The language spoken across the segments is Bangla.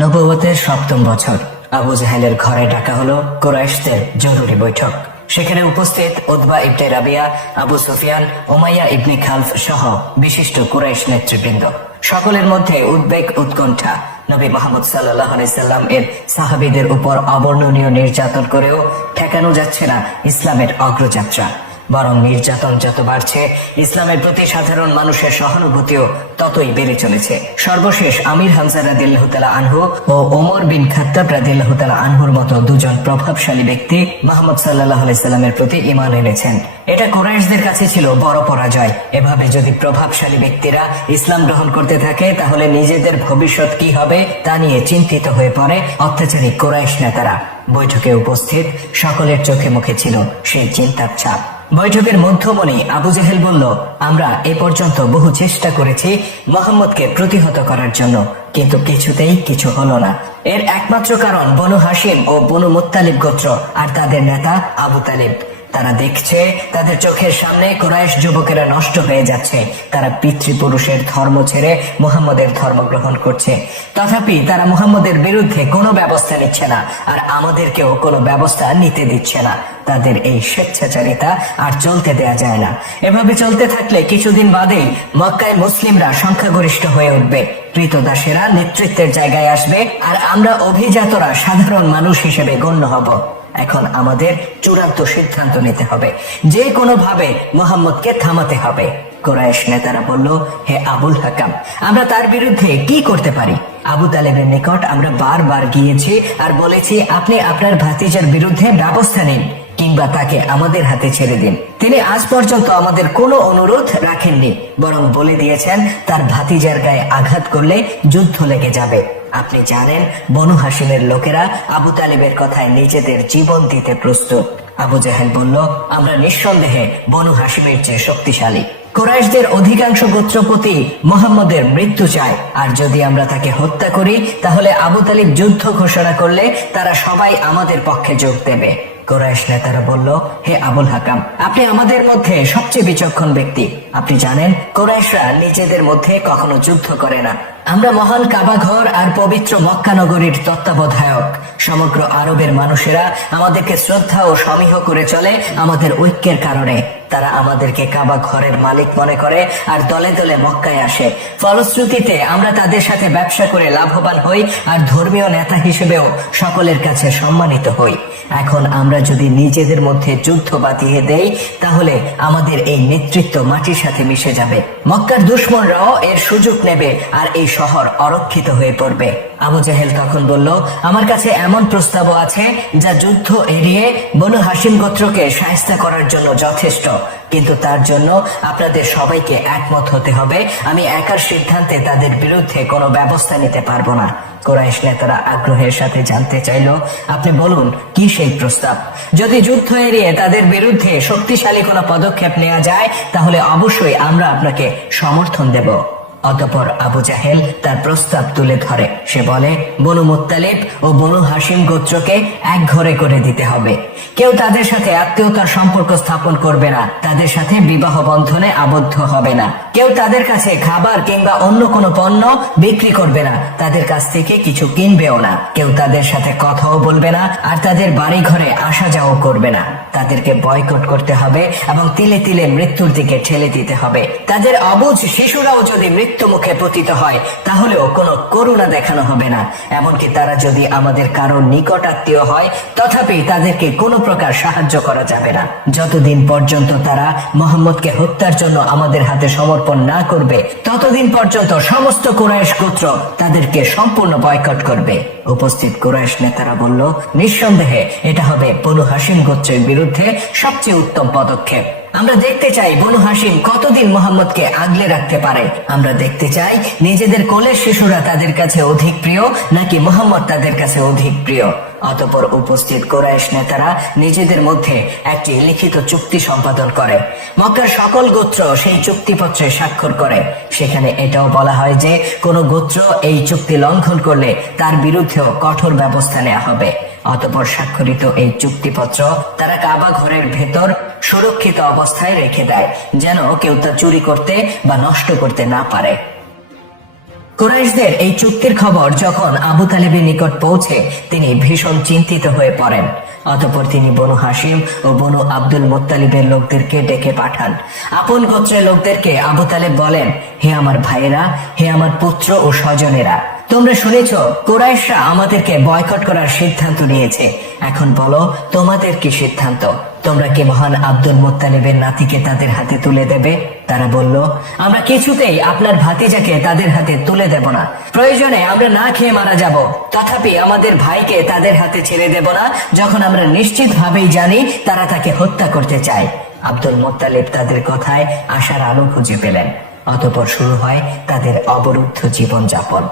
নবুওয়াতের ৭ম বছর আবু জাহেলের ঘরে ডাকা হলো কুরাইশদের জরুরি বৈঠক। সেখানে উপস্থিত Utba ibn Rabia, Abu Sufyan, Umayya ibn Khalaf সহ বিশিষ্ট কুরাইশ নেতৃবৃন্দ। সকলের মধ্যে উদ্বেগ, উৎকণ্ঠা। নবী মুহাম্মদ সাল্লাল্লাহু আলাইহি সাল্লাম এর সাহাবীদের উপর অবর্ণনীয় নির্যাতন করেও ঠেকানো যাচ্ছে না ইসলামের অগ্রযাত্রা। বরং নির্যাতন যত বাড়ছে, ইসলামের প্রতি সাধারণ মানুষের সহানুভূতিও ততই বেড়ে চলেছে। সর্বশেষ আমির হামজা রাদিয়াল্লাহু তাআলা আনহু ও ওমর বিন খাত্তাব রাদিয়াল্লাহু তাআলা আনহুর মতো দুজন প্রভাবশালী ব্যক্তি মুহাম্মদ সাল্লাল্লাহু আলাইহি সাল্লামের প্রতি ঈমান এনেছেন। এটা কুরাইশদের কাছে ছিল বড় পরাজয়। এভাবে যদি প্রভাবশালী ব্যক্তিরা ইসলাম গ্রহণ করতে থাকে, তাহলে নিজেদের ভবিষ্যৎ কি হবে তা নিয়ে চিন্তিত হয়ে পড়ে অত্যাচারী কুরাইশ নেতারা। বৈঠকে উপস্থিত সকলের চোখে মুখে ছিল সেই চিন্তার ছাপ। বৈঠকের মধ্যমণি আবু জাহেল বলল, আমরা এ পর্যন্ত বহু চেষ্টা করেছি মুহাম্মদকে প্রতিহত করার জন্য, কিন্তু কিছুতেই কিছু হলো না। এর একমাত্র কারণ বনু হাশিম ও বনু মুত্তালিব গোত্র আর তাদের নেতা আবু তালিব। তারা দেখছে তাদের চোখের সামনে কুরাইশ যুবকেরা নষ্ট হয়ে যাচ্ছে। তারা পিতৃপুরুষের ধর্ম ছেড়ে মুহাম্মদের ধর্ম গ্রহণ করছে। তথাপি তারা মুহাম্মদের বিরুদ্ধে কোনো ব্যবস্থা নিচ্ছে না, আর আমাদেরকেও কোনো ব্যবস্থা নিতে দিচ্ছে না। তাদের এই স্বেচ্ছাচারিতা আর চলতে দেয়া যায় না। এভাবে চলতে থাকলে কিছুদিন বাদেই মক্কায় মুসলিমরা সংখ্যাগরিষ্ঠ হয়ে উঠবে, কৃতদাসেরা নেতৃত্বের জায়গায় আসবে, আর আমরা অভিজাতরা সাধারণ মানুষ হিসেবে গণ্য হব। এখন আমাদের চূড়ান্ত সিদ্ধান্ত নিতে হবে, যে কোনো ভাবে মুহাম্মদকে থামাতে হবে। কুরাইশ নেতারা বলল, হে আবুল হাকাম, আমরা তার বিরুদ্ধে কি করতে পারি? আবু তালেবের নিকট আমরা বারবার গিয়েছি আর বলেছি, আপনি আপনার ভাতিজার বিরুদ্ধে ব্যবস্থা নিন কিংবা তাকে আমাদের হাতে ছেড়ে দিন। তিনি আজ পর্যন্ত আমাদের কোনো অনুরোধ রাখেননি, বরং বলে দিয়েছেন তার ভাতিজার গায়ে আঘাত করলে যুদ্ধ লেগে যাবে। আপনি জানেন বনু হাশিমের লোকেরা আবু তালেবের কথায় নিজেদের জীবন দিতে প্রস্তুত। আবু জাহেল বলল, আমরা নিঃসন্দেহে বনু হাশিমের চেয়ে শক্তিশালী। কুরাইশদের অধিকাংশ গোত্রপতি মুহাম্মদের মৃত্যু চায়, আর যদি আমরা তাকে হত্যা করি, তাহলে আবু তালিব যুদ্ধ ঘোষণা করলে তারা সবাই আমাদের পক্ষে যোগ দেবে। কুরাইশ নেতারা বলল, হে আবুল হাকাম, আপনি আমাদের মধ্যে সবচেয়ে বিচক্ষণ ব্যক্তি। আপনি জানেন কুরাইশরা নিজেদের মধ্যে কখনো যুদ্ধ করে না। আমরা মহান কাবা ঘর আর পবিত্র মক্কা নগরীর তত্ত্বাবধায়ক। সমগ্র আরবের মানুষেরা আমাদেরকে শ্রদ্ধা ও সমীহ করে চলে আমাদের ঐক্যের কারণে। তারা আমাদেরকে কাবা ঘরের মালিক মনে করে আর দলে দলে মক্কায় আসে। ফলশ্রুতিতে আমরা তাদের সাথে ব্যবসা করে লাভবান হই আর ধর্মীয় নেতা হিসেবেও সকলের কাছে সম্মানিত হই। এখন আমরা যদি নিজেদের মধ্যে যুদ্ধ বাতিয়ে দেই, তাহলে আমাদের এই নেতৃত্ব মাটির সাথে মিশে যাবে। মক্কার দুশমনরাও এর সুযোগ নেবে আর এই শহর অরক্ষিত হয়ে পড়বে। আবু জাহেল তখন বলল, আমার কাছে এমন প্রস্তাবও আছে যা যুদ্ধ এড়িয়ে বনু হাশিম গোত্রকে শায়েস্তা করার জন্য যথেষ্ট, কিন্তু তার জন্য আপনাদের সবাইকে একমত হতে হবে। আমি একার সিদ্ধান্তে তাদের বিরুদ্ধে কোনো ব্যবস্থা নিতে পারবো না। কুরাইশ নেতারা আগ্রহের সাথে জানতে চাইল, আপনি বলুন কি সেই প্রস্তাব? যদি যুদ্ধ এড়িয়ে তাদের বিরুদ্ধে শক্তিশালী কোনো পদক্ষেপ নেওয়া যায়, তাহলে অবশ্যই আমরা আপনাকে সমর্থন দেব। অতঃপর আবু জাহেল তার প্রস্তাব তুলে ধরে। সে বলে, বনু মুত্তালিব ও বনু হাশিম গোত্রকে এক ঘরে করে দিতে হবে। কেউ তাদের সাথে আত্মীয়তার সম্পর্ক স্থাপন করবে না, তাদের সাথে বিবাহ বন্ধনে আবদ্ধ হবে না। কেউ তাদের কাছে খাবার কিংবা অন্য কোনো পণ্য বিক্রি করবে না, তাদের কাছ থেকে কিছু কিনবেও না। কেউ তাদের সাথে কথাও বলবে না, আর তাদের বাড়ি ঘরে আসা যাওয়া করবে না। তাদেরকে বয়কট করতে হবে এবং তিলে তিলে মৃত্যুর দিকে ঠেলে দিতে হবে। তাদের অবুঝ শিশুরাও যদি মৃত্যু মুখে পতিত হয়, তাহলেও কোনো করুণা দেখানো হবে না। এমনকি তারা যদি আমাদের কারো নিকট আত্মীয় হয়, তথাপি তাদেরকে কোনো প্রকার সাহায্য করা যাবে না, যতদিন পর্যন্ত তারা মুহাম্মদকে হত্যার জন্য আমাদের হাতে সমর্পণ না করবে। ততদিন পর্যন্ত সমস্ত কুরাইশ গোত্র তাদেরকে সম্পূর্ণ বয়কট করবে। উপস্থিত কুরাইশ নেতারা বলল, নিঃসন্দেহে এটা হবে বনু হাশিম গোত্রের বিরুদ্ধে সবচেয়ে উত্তম পদক্ষেপ। আমরা দেখতে চাই বনু হাশিম কতদিন মুহাম্মদকে আগলে রাখতে পারে। আমরা দেখতে চাই নিজেদের কোলের শিশুরা তাদের কাছে অধিক প্রিয় নাকি মুহাম্মদ তাদের কাছে অধিক প্রিয়। অতঃপর উপস্থিত কুরাইশ নেতারা নিজেদের মধ্যে একটি লিখিত চুক্তি সম্পাদন করে। মক্কার সকল গোত্র সেই চুক্তিপত্রে স্বাক্ষর করে। সেখানে এটাও বলা হয় যে কোনো গোত্র এই চুক্তি লঙ্ঘন করলে তার বিরুদ্ধেও কঠোর ব্যবস্থা নেওয়া হবে। অতঃপর স্বাক্ষরিত এই চুক্তিপত্র তারা কাবা ঘরের ভেতর সুরক্ষিত অবস্থায় রেখে দেয়, যেন কেউ তা চুরি করতে বা নষ্ট করতে না পারে। কুরাইশদের এই চুক্তির খবর যখন আবু তালেবের নিকট পৌঁছে তিনি ভীষণ চিন্তিত হয়ে পড়েন। অতঃপর তিনি বনু হাসিম ও বনু আব্দুল মুত্তালিবের লোকদেরকে ডেকে পাঠান। আপন গোত্রের লোকদেরকে আবু তালেব বলেন, হে আমার ভাইয়েরা, হে আমার পুত্র ও স্বজনেরা, তোমরা শুনেছ কুরাইশরা আমাদেরকে বয়কট করার সিদ্ধান্ত নিয়েছে। এখন বলো তোমাদের কি সিদ্ধান্ত? তোমরা কি মহান আব্দুল মুত্তালিবের নাতিকে তাদের হাতে তুলে দেবে? তারা বলল, আমরা কিছুতেই আপনার ভাতিজাকে তাদের হাতে তুলে দেব না। প্রয়োজনে আমরা না খেয়ে মারা যাব, তথাপি আমাদের ভাইকে তাদের হাতে ছেড়ে দেব না যখন আমরা নিশ্চিত ভাবেই জানি তারা তাকে হত্যা করতে চায়। আব্দুল মুত্তালিব তাদের কথায় আশার আলো খুঁজে পেলেন। অতঃপর শুরু হয় তাদের অবরুদ্ধ জীবনযাপন।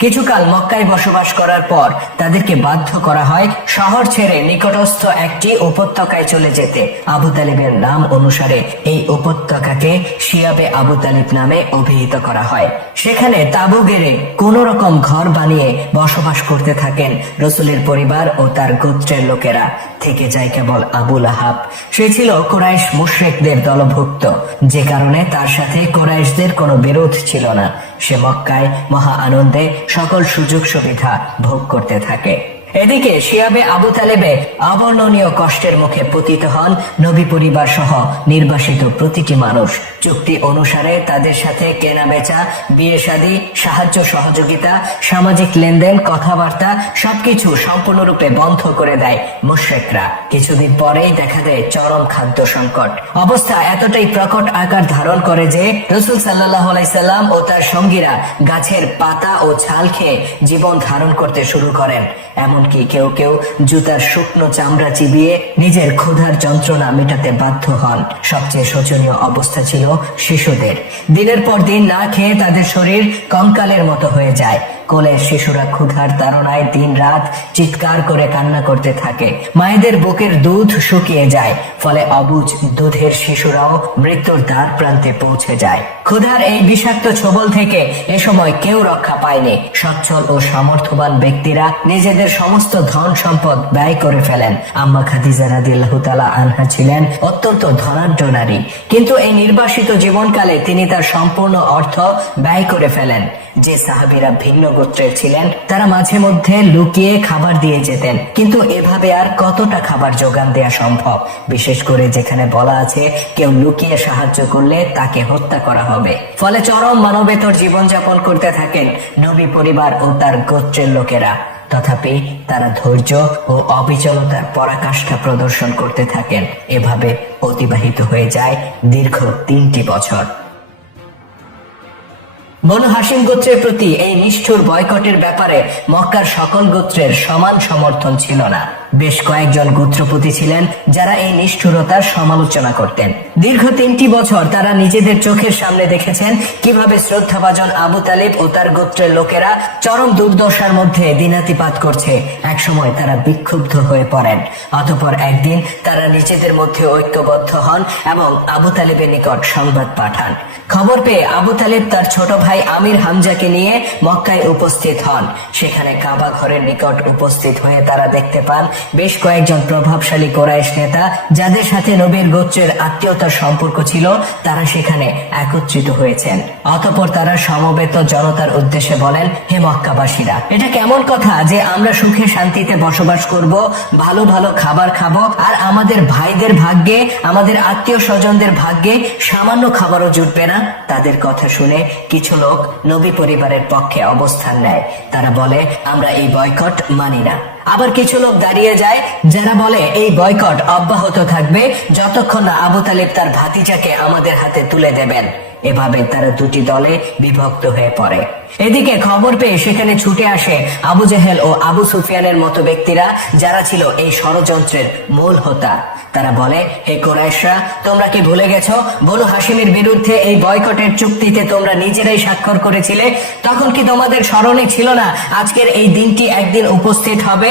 কিছুকাল মক্কায় বসবাস করার পর তাদেরকে বাধ্য করা হয় শহর ছেড়ে নিকটস্থ একটি উপত্যকায় চলে যেতে। আবু তালিবের নাম অনুসারে এই উপত্যকাকে শিয়াবে আবু তালিব নামে অভিহিত করা হয়। সেখানে তাঁবু গেড়ে কোন রকম ঘর বানিয়ে বসবাস করতে থাকেন রসুলের পরিবার ও তার গোত্রের লোকেরা। থেকে যায় কেবল আবুল আহাব। সে ছিল কুরাইশ মুশরিকদের দলভুক্ত, যে কারণে তার সাথে কুরাইশদের কোনো বিরোধ ছিল না। সে মক্কায় মহা আনন্দে সকল সুযোগ সুবিধা ভোগ করতে থাকে। এদিকে শিয়াবে আবু তালেবে অবর্ণনীয় কষ্টের মুখে পতিত হন নবী পরিবার সহ নির্বাসিত প্রতিটি মানুষ। চুক্তি অনুসারে তাদের সাথে কেনা বেচা, বিয়ে শাদী, সাহায্য সহযোগিতা, সামাজিক লেনদেন, কথাবার্তা সবকিছু সম্পূর্ণরূপে বন্ধ করে দেয় মুশরিকরা। কিছুদিন পরেই দেখা দেয় চরম খাদ্য সংকট। অবস্থা এতটাই প্রকট আকার ধারণ করে যে রাসূল সাল্লাল্লাহু আলাইহি সাল্লাম ও তার সঙ্গীরা গাছের পাতা ও ছাল খেয়ে জীবন ধারণ করতে শুরু করেন। এমনকি কেউ কেউ জুতার শুকনো চামড়া চিবিয়ে নিজের ক্ষুধার যন্ত্রণা মেটাতে বাধ্য হন। সবচেয়ে শোচনীয় অবস্থা ছিল শিশুদের। দিনের পর দিন না খেয়ে তাদের শরীর কঙ্কালের মতো হয়ে যায়। কোলের শিশুরা ক্ষুধার তাড়নায় দিন রাত চিৎকার করে কান্না করতে থাকে। মায়েদের বুকের দুধ শুকিয়ে যায়, ফলে অবুঝ দুধের শিশুরাও মৃত্যুর দ্বার প্রান্তে পৌঁছে যায়। ক্ষুধার এই বিষাক্ত ছোবল থেকে এ সময় কেউ রক্ষা পায়নি। সচ্ছল ও সামর্থ্যবান ব্যক্তিরা নিজেদের সমস্ত ধন সম্পদ ব্যয় করে ফেলেন। আম্মা খাদিজা রাদিয়াল্লাহু তাআলা আনহা ছিলেন অত্যন্ত ধনাঢ্য নারী, কিন্তু এই নির্বাসিত জীবনকালে তিনি তার সম্পূর্ণ অর্থ ব্যয় করে ফেলেন। যে সাহাবীরা ভিন্ন গোত্রের ছিলেন তারা মাঝে মধ্যে লুকিয়ে খাবার দিয়ে যেতেন, কিন্তু এভাবে আর কতটা খাবার যোগান দেয়া সম্ভব, বিশেষ করে যেখানে বলা আছে কেউ লুকিয়ে সাহায্য করলে তাকে হত্যা করা হবে। ফলে চরম মানবেতর জীবনযাপন করতে থাকেন নবী পরিবার ও তার গোত্রের লোকেরা। তথাপি তারা ধৈর্য ও অবিচলতার পরাকাষ্ঠা প্রদর্শন করতে থাকেন। এভাবে অতিবাহিত হয়ে যায় দীর্ঘ 3টি বছর। বনু হাসিম গোত্রের প্রতি এই নিষ্ঠুর বয়কটের ব্যাপারে মক্কার সকল গোত্রের সমান সমর্থন ছিল না। বেশ কয়েকজন গোত্রপতি ছিলেন যারা এই নিষ্ঠুরতার সমালোচনা করতেন। দীর্ঘ 3টি বছর তারা নিজেদের চোখের সামনে দেখেছেন কিভাবে শ্রদ্ধাভাজন আবু তালিব ও তার গোত্রের লোকেরা চরম দুর্দশার মধ্যে দিনাতিপাত করছে। একসময় তারা বিক্ষুব্ধ হয়ে পড়েন। অতঃপর একদিন তারা নিজেদের মধ্যে ঐক্যবদ্ধ হন এবং আবু তালিবের নিকট সংবাদ পাঠান। খবর পেয়ে আবু তালিব তার ছোট ভাই আমির হামজাকে নিয়ে মক্কায় উপস্থিত হন। সেখানে কাবা ঘরের নিকট উপস্থিত হয়ে তারা দেখতে পান বেশ কয়েকজন প্রভাবশালী কুরাইশ নেতা যাদের সাথে নবীর গোত্রের আত্মীয়তার সম্পর্ক ছিল তারা সেখানে একত্রিত হয়েছেন। অতঃপর তারা সমবেত জনতার উদ্দেশ্যে বলেন, হে মক্কাবাসীরা, এটা কেমন কথা যে আমরা সুখে শান্তিতে বসবাস করব, ভালো ভালো খাবার খাবো, আর আমাদের ভাইদের ভাগ্যে, আমাদের আত্মীয় স্বজনদের ভাগ্যে সামান্য খাবারও জুটবে না? তাদের কথা শুনে কিছু লোক নবী পরিবারের পক্ষে অবস্থান নেয়। তারা বলে, আমরা এই বয়কট মানি না। আবার কিছু লোক দাঁড়িয়ে যায় যারা বলে এই বয়কট অব্যাহত থাকবে যতক্ষণ না আবু তালিব তার ভাতিজাকে আমাদের হাতে তুলে দেবেন। এভাবে তারা দুটি দলে বিভক্ত হয়ে পড়ে। এদিকে খবর পেয়ে সেখানে ছুটে আসে আবু জেহেল ও আবু সুফিয়ানের মতো ব্যক্তিরা যারা ছিল এই ষড়যন্ত্রের মূল হোতা। তারা বলে, হে কুরাইশরা, তোমরা কি ভুলে গেছো বনু হাশিমের বিরুদ্ধে এই বয়কটের চুক্তিতে তোমরা নিজেরাই স্বাক্ষর করেছিলে? তখন কি তোমাদের স্মরণে ছিল না আজকের এই দিনটি একদিন উপস্থিত হবে?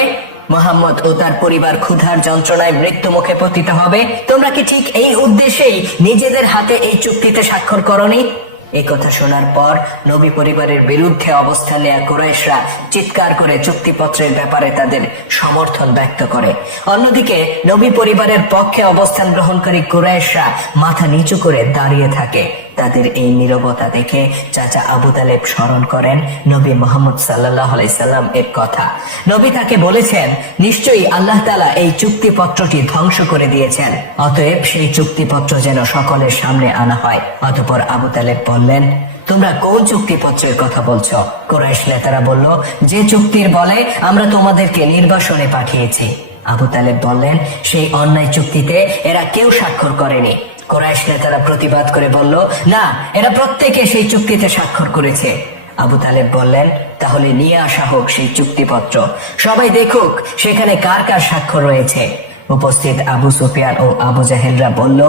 মুহাম্মদ ও তার পরিবার ক্ষুধার যন্ত্রণায় মৃত্যু মুখে পতিত হবে। তোমরা কি ঠিক এই উদ্দেশ্যেই নিজেদের হাতে এই চুক্তিতে স্বাক্ষর করনি? এই কথা শোনার পর নবী পরিবারের বিরুদ্ধে অবস্থান নেয়া কুরাইশরা চিৎকার করে চুক্তিপত্রের ব্যাপারে তাদের সমর্থন ব্যক্ত করে। অন্যদিকে নবী পরিবারের পক্ষে অবস্থান গ্রহণকারী কুরাইশরা মাথা নিচু করে দাঁড়িয়ে থাকে। তাদের এই নীরবতা দেখে চাচা আবু তালেব স্মরণ করেন নবী মুহাম্মদ সাল্লাল্লাহু আলাইহি সাল্লাম এর কথা। নবী তাকে বলেছেন, নিশ্চয়ই আল্লাহ তাআলা এই চুক্তিপত্রটি ধ্বংস করে দিয়েছেন, অতএব সেই চুক্তিপত্র যেন সকলের সামনে আনা হয়। অতঃপর আবু তালেব বললেন, তোমরা কোন চুক্তিপত্রের কথা বলছো? কুরাইশ নেতারা বলল, যে চুক্তির বলে আমরা তোমাদেরকে নির্বাসনে পাঠিয়েছি। আবু তালেব বললেন, সেই অন্যায় চুক্তিতে এরা কেউ স্বাক্ষর করেনি। কুরাইশ নেতারা প্রতিবাদ করে বলল, না, এরা প্রত্যেকে সেই চুক্তিতে স্বাক্ষর করেছে। আবু তালেব বললেন, তাহলে নিয়ে আসা হোক সেই চুক্তিপত্র, সবাই দেখুক সেখানে কার কার স্বাক্ষর রয়েছে। উপস্থিত আবু সুফিয়ান ও আবু জাহেলরা বলল,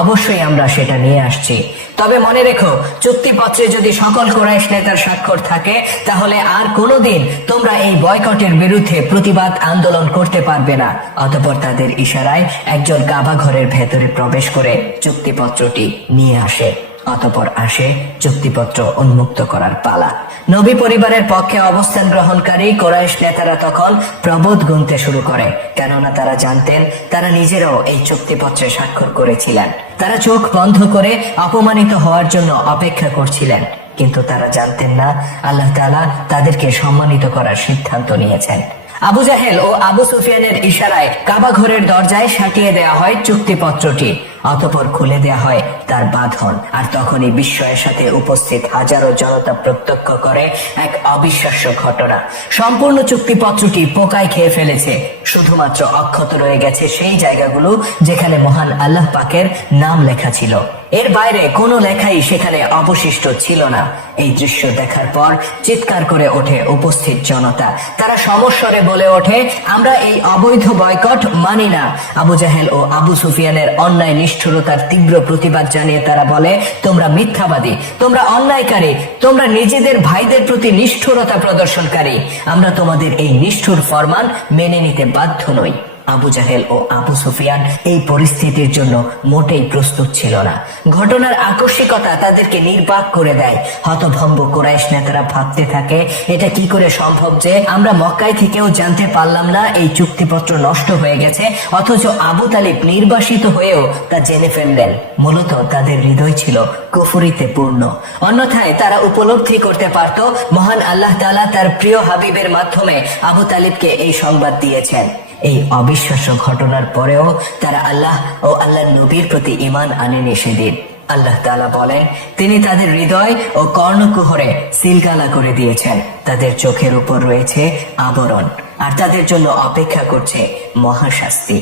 অবশ্যই আমরা সেটা নিয়ে আসছি, তবে মনে রেখো, চুক্তিপত্রে যদি সকল কুরাইশ নেতার স্বাক্ষর থাকে তাহলে আর কোনোদিন তোমরা এই বয়কটের বিরুদ্ধে প্রতিবাদ আন্দোলন করতে পারবে না। অতঃপর তাদের ইশারায় একজন কাবা ঘরের ভেতরে প্রবেশ করে চুক্তিপত্রটি নিয়ে আসে। অতঃপর আসে চুক্তিপত্র উন্মুক্ত করার পালা। নবী পরিবারের পক্ষে অবস্থান গ্রহণকারী কুরাইশ নেতারা তখন প্রবোধ গুনতে শুরু করে, কেননা তারা জানতেন তারা নিজেরাও এই চুক্তিপত্রে স্বাক্ষর করেছিলেন। তারা চোখ বন্ধ করে অপমানিত হওয়ার জন্য অপেক্ষা করছিলেন, কিন্তু তারা জানতেন না আল্লাহ তাআলা তাদেরকে সম্মানিত করার সিদ্ধান্ত নিয়েছেন। আবু জাহেল ও আবু সুফিয়ানের ইশারায় কাবা ঘরের দরজায় সাটিয়ে দেওয়া হয় চুক্তিপত্রটি। অতঃপর খুলে দেওয়া হয় তার বাঁধন, আর তখনই বিস্ময়ের সাথে উপস্থিত হাজারো জনতা প্রত্যক্ষ করে এক অবিশ্বাস্য ঘটনা। সম্পূর্ণ চুক্তিপত্রটি পোকায় খেয়ে ফেলেছে, শুধুমাত্র অক্ষত রয়ে গেছে সেই জায়গাগুলো যেখানে মহান আল্লাহ পাকের নাম লেখা ছিল। এর বাইরে কোনো লেখাই সেখানে অবশিষ্ট ছিল না। এই দৃশ্য দেখার পর চিৎকার করে ওঠে উপস্থিত জনতা। তারা সমস্বরে বলে ওঠে, আমরা এই অবৈধ বয়কট মানি না। আবু জাহেল ও আবু সুফিয়ানের অন্যায় নিষ্ঠুরতার তীব্র প্রতিবাদ জানিয়ে তারা বলে, তোমরা মিথ্যাবাদী, তোমরা অন্যায়কারী, তোমরা নিজেদের ভাইদের প্রতি নিষ্ঠুরতা প্রদর্শনকারী। আমরা তোমাদের এই নিষ্ঠুর ফরমান মেনে নিতে বাধ্য নই। আবু জাহেল ও আবু সুফিয়ান এই পরিস্থিতির জন্য মোটেই প্রস্তুত ছিল না। ঘটনার আকস্মিকতা তাদেরকে নির্বাক করে দেয়। হতভম্ব কুরাইশ নেতারা ভাবতে থাকে, এটা কি করে সম্ভব যে আমরা মক্কায় থেকেও জানতে পারলাম না এই চুক্তিপত্র নষ্ট হয়ে গেছে, অথচ আবু তালিব নির্বাসিত হয়েও তা জেনে ফেললেন। মূলত তাদের হৃদয় ছিল কুফরিতে পূর্ণ। অন্যথায় তারা উপলব্ধি করতে পারত মহান আল্লাহ তাআলা তার প্রিয় হাবিবের মাধ্যমে আবু তালিবকে এই সংবাদ দিয়েছেন। এই অবিশ্বাস্য ঘটনার পরেও তারা আল্লাহ ও আল্লাহর নবীর প্রতি ঈমান আনেনি সেদিন। আল্লাহ তাআলা বলেন, তিনি তাদের হৃদয় ও কর্ণকুহরে সিলগালা করে দিয়েছেন। তাদের চোখের উপর রয়েছে আবরণ, আর তাদের জন্য অপেক্ষা করছে মহাশাস্তি।